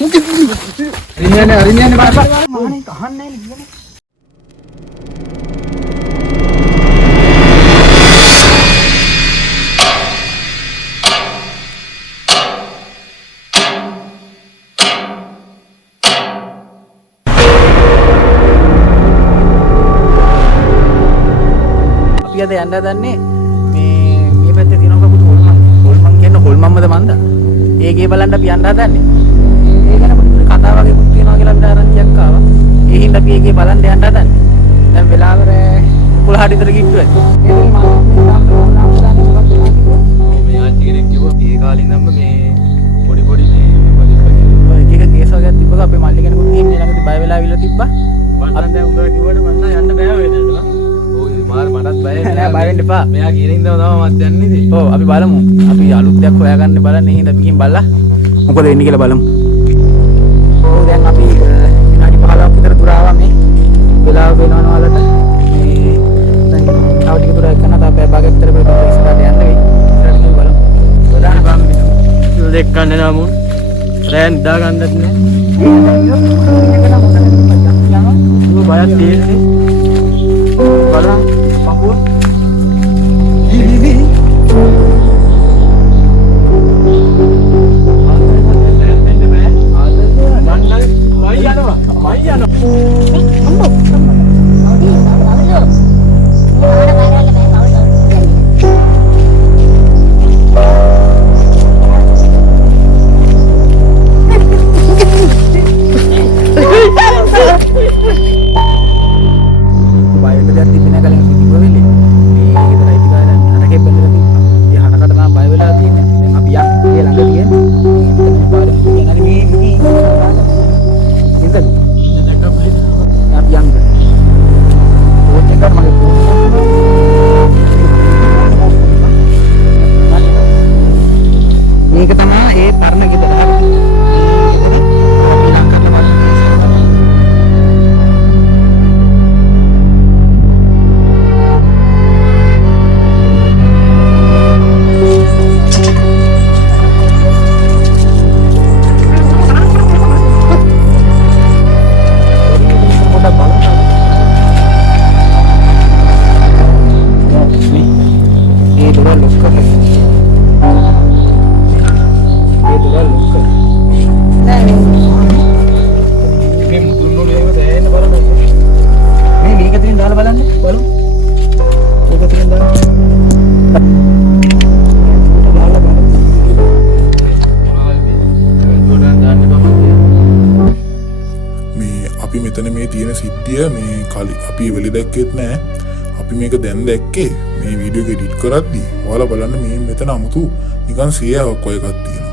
අරින්නේ බාපා මානේ කහන්නේ නෑ අපි අද යන්න දන්නේ මේ පැත්තේ තියෙන කපුට හොල්මන් කියන හොල්මන්මද මන්ද ඒකේ බලන්න අපි යන්න හදන්නේ ඒ ගැන පොඩි කතා වගේකුත් තියෙනවා කියලා අපිට ආරංචියක් ආවා ඒ හින්දා අපි ඒකේ බලන්න යන්න හදන්නේ දැන් වෙලාවර 11ට විතර කිට්ටුවයි ඒකේ මේ ආච්චි කෙනෙක් කිව්වා ඒ කාලේ ඉඳන්ම මේ පොඩි මේ එක කේස් වගේක් තිබ්බක අපේ මල්ලි කෙනෙකුත් මේ ළඟදී බය වෙලා ආවිල්ලා තිබ්බා මම දැන් උඹලා කිව්වට මම යන්න බෑ වේදේට මාර මටත් බය නෑ බය වෙන්න එපා මෙයා කියන ඉඳන් තමයි මත් යන්නේ ඉතින් ඔව් අපි බලමු අපි අලුත් දෙයක් හොයාගන්න බලන්නේ හින්දා අපි ගිහින් බලලා මොකද වෙන්නේ කියලා බලමු ඔව් දැන් අපි විනාඩි 15ක් විතර දුර ආවා මේ වෙලාව වෙනවන වලට මේ දැන් තව ටික දුර යන්න තාපේ භාගයක් විතර බලලා ඉස්සරහට යන්න වෙයි ඉස්සරහට ගිහින් බලමු ප්‍රධාන බම් දෙක කන්න නමු රෑන් දා ගන්නත් නෑ බයක් තියෙන්නේ බලන්න පපුව මේක තමයි ඒ පරණ ගෙදර. අපි මෙතන මේ තියෙන සිද්ධිය මේ කලින් අපි වෙලෙ දැක්කෙත් නෑ අපි මේක දැන් දැක්කේ මේ වීඩියෝ එක එඩිට් කරද්දි ඔයාලා බලන්න මේ මෙතන 아무තු නිකන් සියාවක් වගේ එකක් තියෙනවා